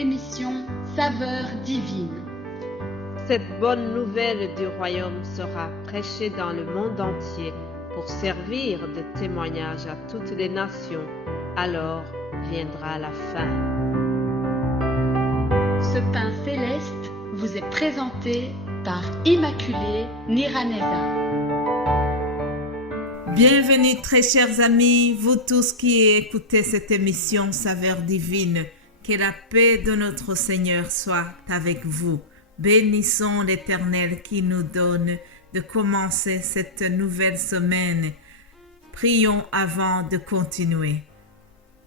l'émission Saveur divine. Cette bonne nouvelle du royaume sera prêchée dans le monde entier pour servir de témoignage à toutes les nations. Alors viendra la fin. Ce pain céleste vous est présenté par Immaculée Niraneza. Bienvenue très chers amis, vous tous qui écoutez cette émission Saveur divine. Que la paix de notre Seigneur soit avec vous. Bénissons l'Éternel qui nous donne de commencer cette nouvelle semaine. Prions avant de continuer.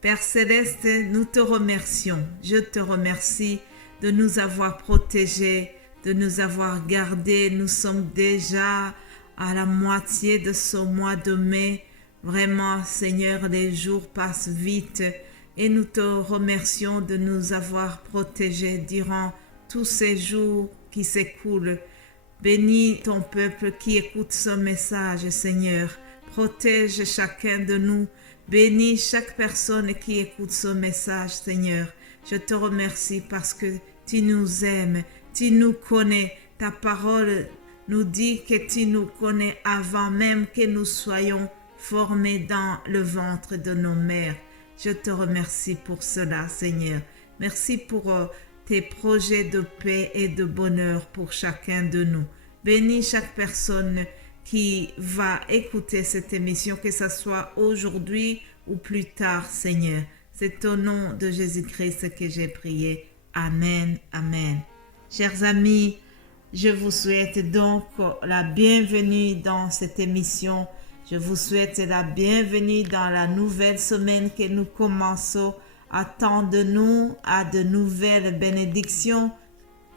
Père Céleste, nous te remercions. Je te remercie de nous avoir protégés, de nous avoir gardés. Nous sommes déjà à la moitié de ce mois de mai. Vraiment, Seigneur, les jours passent vite et nous te remercions de nous avoir protégés durant tous ces jours qui s'écoulent. Bénis ton peuple qui écoute ce message, Seigneur. Protège chacun de nous. Bénis chaque personne qui écoute ce message, Seigneur. Je te remercie parce que tu nous aimes, tu nous connais. Ta parole nous dit que tu nous connais avant même que nous soyons formés dans le ventre de nos mères. Je te remercie pour cela, Seigneur. Merci pour tes projets de paix et de bonheur pour chacun de nous. Bénis chaque personne qui va écouter cette émission, que ce soit aujourd'hui ou plus tard, Seigneur. C'est au nom de Jésus-Christ que j'ai prié. Amen, amen. Chers amis, je vous souhaite donc la bienvenue dans cette émission. Je vous souhaite la bienvenue dans la nouvelle semaine que nous commençons. Attendons-nous à de nouvelles bénédictions.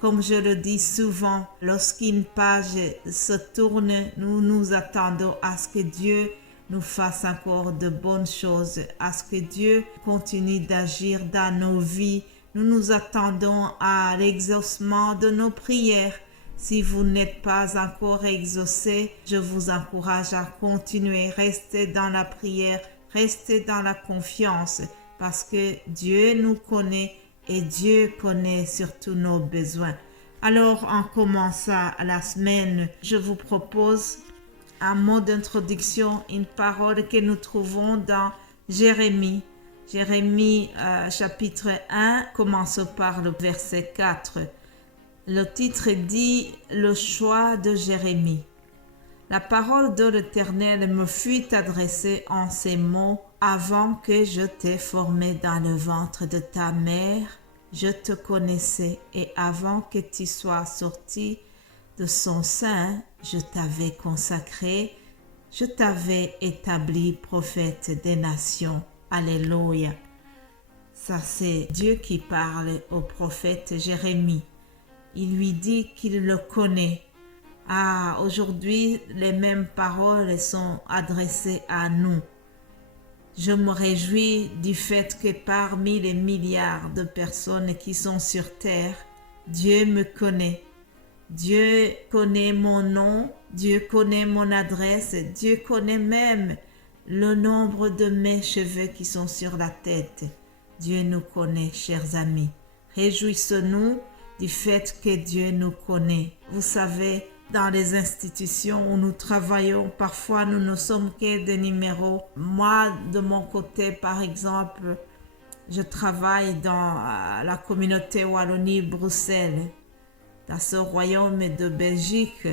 Comme je le dis souvent, lorsqu'une page se tourne, nous nous attendons à ce que Dieu nous fasse encore de bonnes choses, à ce que Dieu continue d'agir dans nos vies. Nous nous attendons à l'exaucement de nos prières. Si vous n'êtes pas encore exaucé, je vous encourage à continuer. Restez dans la prière, restez dans la confiance, parce que Dieu nous connaît et Dieu connaît surtout nos besoins. Alors, en commençant la semaine, je vous propose un mot d'introduction, une parole que nous trouvons dans Jérémie. Jérémie chapitre 1, commençons par le verset 4. Le titre dit « Le choix de Jérémie ». La parole de l'Éternel me fut adressée en ces mots. Avant que je t'ai formé dans le ventre de ta mère, je te connaissais, et avant que tu sois sorti de son sein, je t'avais consacré, je t'avais établi prophète des nations. Alléluia. Ça, c'est Dieu qui parle au prophète Jérémie. Il lui dit qu'il le connaît. Aujourd'hui, les mêmes paroles sont adressées à nous. Je me réjouis du fait que parmi les milliards de personnes qui sont sur terre, Dieu me connaît. Dieu connaît mon nom, Dieu connaît mon adresse, Dieu connaît même le nombre de mes cheveux qui sont sur la tête. Dieu nous connaît, chers amis. Réjouissons-nous du fait que Dieu nous connaît. Vous savez, dans les institutions où nous travaillons, parfois nous ne sommes que des numéros. Moi, de mon côté, par exemple, je travaille dans la communauté Wallonie-Bruxelles. Dans ce royaume de Belgique,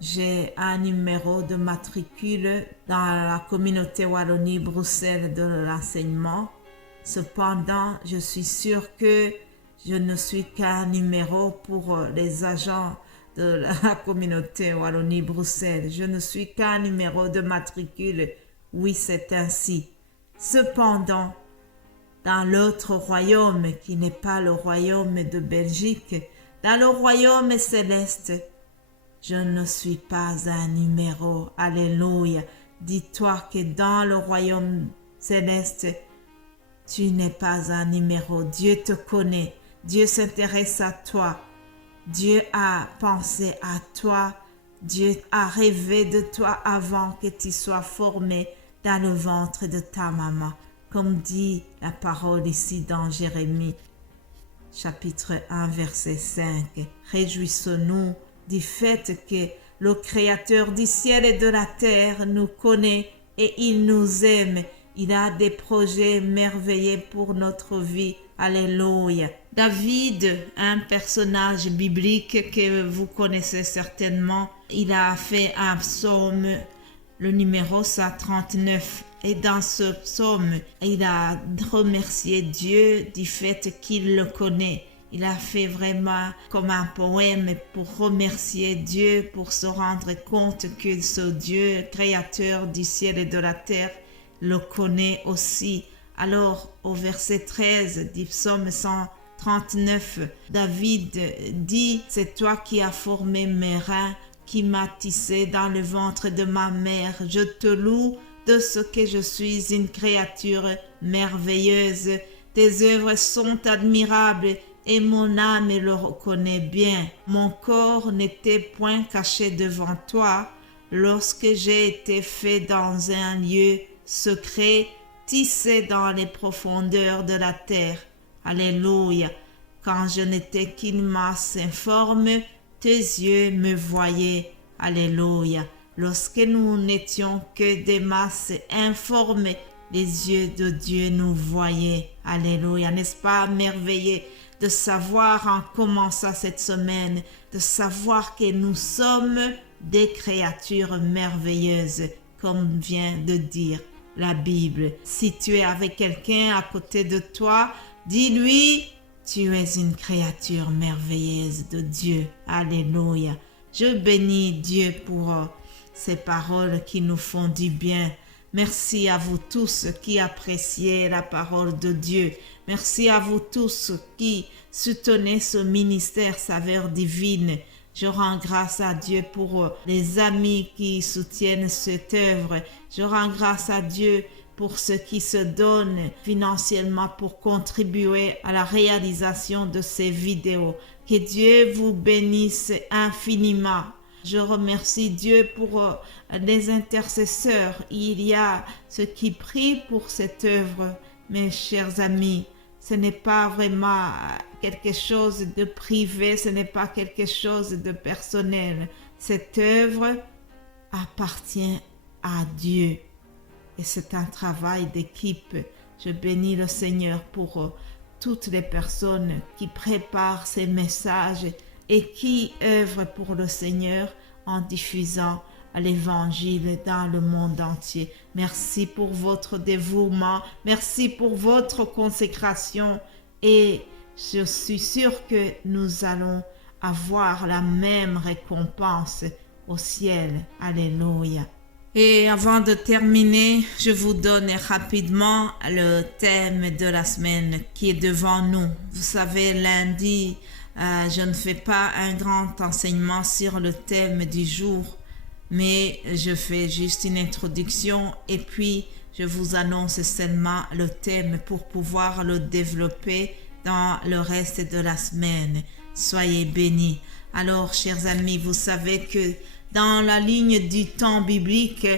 j'ai un numéro de matricule dans la communauté Wallonie-Bruxelles de l'enseignement. Cependant, je suis sûre que je ne suis qu'un numéro pour les agents de la communauté Wallonie-Bruxelles. Je ne suis qu'un numéro de matricule. Oui, c'est ainsi. Cependant, dans l'autre royaume qui n'est pas le royaume de Belgique, dans le royaume céleste, je ne suis pas un numéro. Alléluia. Dis-toi que dans le royaume céleste, tu n'es pas un numéro. Dieu te connaît. Dieu s'intéresse à toi. Dieu a pensé à toi. Dieu a rêvé de toi avant que tu sois formé dans le ventre de ta maman. Comme dit la parole ici dans Jérémie. chapitre 1, verset 5. Réjouissons-nous du fait que le Créateur du ciel et de la terre nous connaît et il nous aime. Il a des projets merveilleux pour notre vie. Alléluia. David, un personnage biblique que vous connaissez certainement, il a fait un psaume, le numéro 139. Et dans ce psaume, il a remercié Dieu du fait qu'il le connaît. Il a fait vraiment comme un poème pour remercier Dieu, pour se rendre compte que ce Dieu, créateur du ciel et de la terre, le connaît aussi. Alors, au verset 13 du psaume 139, David dit « C'est toi qui as formé mes reins, qui m'as tissé dans le ventre de ma mère. Je te loue de ce que je suis une créature merveilleuse. Tes œuvres sont admirables et mon âme le reconnaît bien. Mon corps n'était point caché devant toi lorsque j'ai été fait dans un lieu secret, tissé dans les profondeurs de la terre. Alléluia. Quand je n'étais qu'une masse informe, tes yeux me voyaient. Alléluia. Lorsque nous n'étions que des masses informes, les yeux de Dieu nous voyaient. Alléluia. N'est-ce pas merveilleux de savoir en commençant cette semaine, de savoir que nous sommes des créatures merveilleuses, comme vient de dire la Bible. Si tu es avec quelqu'un à côté de toi, dis-lui, tu es une créature merveilleuse de Dieu. Alléluia. Je bénis Dieu pour ces paroles qui nous font du bien. Merci à vous tous qui appréciez la parole de Dieu. Merci à vous tous qui soutenez ce ministère Saveurs Divines. Je rends grâce à Dieu pour les amis qui soutiennent cette œuvre. Je rends grâce à Dieu pour ceux qui se donnent financièrement pour contribuer à la réalisation de ces vidéos. Que Dieu vous bénisse infiniment. Je remercie Dieu pour les intercesseurs. Il y a ceux qui prient pour cette œuvre. Mes chers amis, ce n'est pas vraiment quelque chose de privé, ce n'est pas quelque chose de personnel. Cette œuvre appartient à Dieu. Et c'est un travail d'équipe. Je bénis le Seigneur pour toutes les personnes qui préparent ces messages et qui œuvrent pour le Seigneur en diffusant l'Évangile dans le monde entier. Merci pour votre dévouement, merci pour votre consécration et je suis sûre que nous allons avoir la même récompense au ciel. Alléluia. Et avant de terminer, je vous donne rapidement le thème de la semaine qui est devant nous. Vous savez, lundi, je ne fais pas un grand enseignement sur le thème du jour, mais je fais juste une introduction et puis je vous annonce seulement le thème pour pouvoir le développer dans le reste de la semaine. Soyez bénis. Alors, chers amis, vous savez que dans la ligne du temps biblique,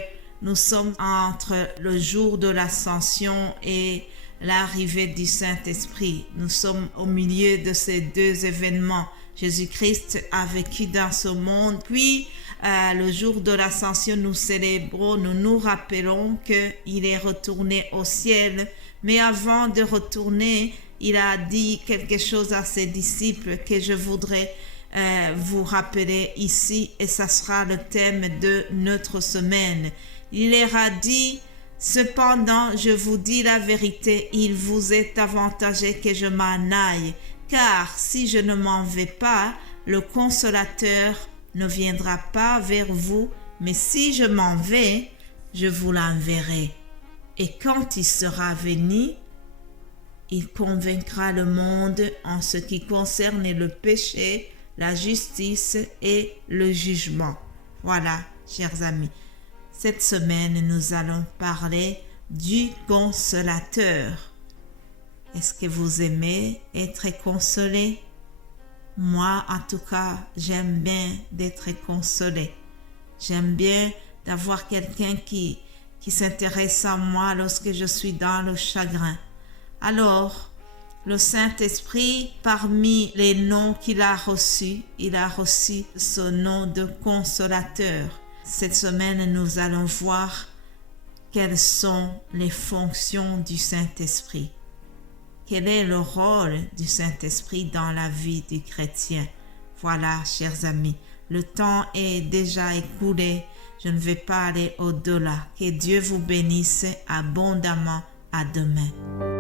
nous sommes entre le jour de l'ascension et l'arrivée du Saint-Esprit. Nous sommes au milieu de ces deux événements. Jésus-Christ a vécu dans ce monde, puis le jour de l'ascension, nous célébrons, nous nous rappelons qu'il est retourné au ciel. Mais avant de retourner, il a dit quelque chose à ses disciples que je voudrais vous rappeler ici, et ça sera le thème de notre semaine. Il leur a dit: cependant, je vous dis la vérité, il vous est avantageux que je m'en aille, car si je ne m'en vais pas, le Consolateur ne viendra pas vers vous, mais si je m'en vais, je vous l'enverrai. Et quand il sera venu, il convaincra le monde en ce qui concerne le péché, la justice et le jugement. Voilà, chers amis. Cette semaine, nous allons parler du Consolateur. Est-ce que vous aimez être consolé? Moi, en tout cas, j'aime bien d'être consolé. J'aime bien d'avoir quelqu'un qui s'intéresse à moi lorsque je suis dans le chagrin. Alors, Le Saint-Esprit, parmi les noms qu'il a reçus, il a reçu ce nom de consolateur. Cette semaine, nous allons voir quelles sont les fonctions du Saint-Esprit. Quel est le rôle du Saint-Esprit dans la vie du chrétien? Voilà, chers amis, le temps est déjà écoulé. Je ne vais pas aller au-delà. Que Dieu vous bénisse abondamment. À demain.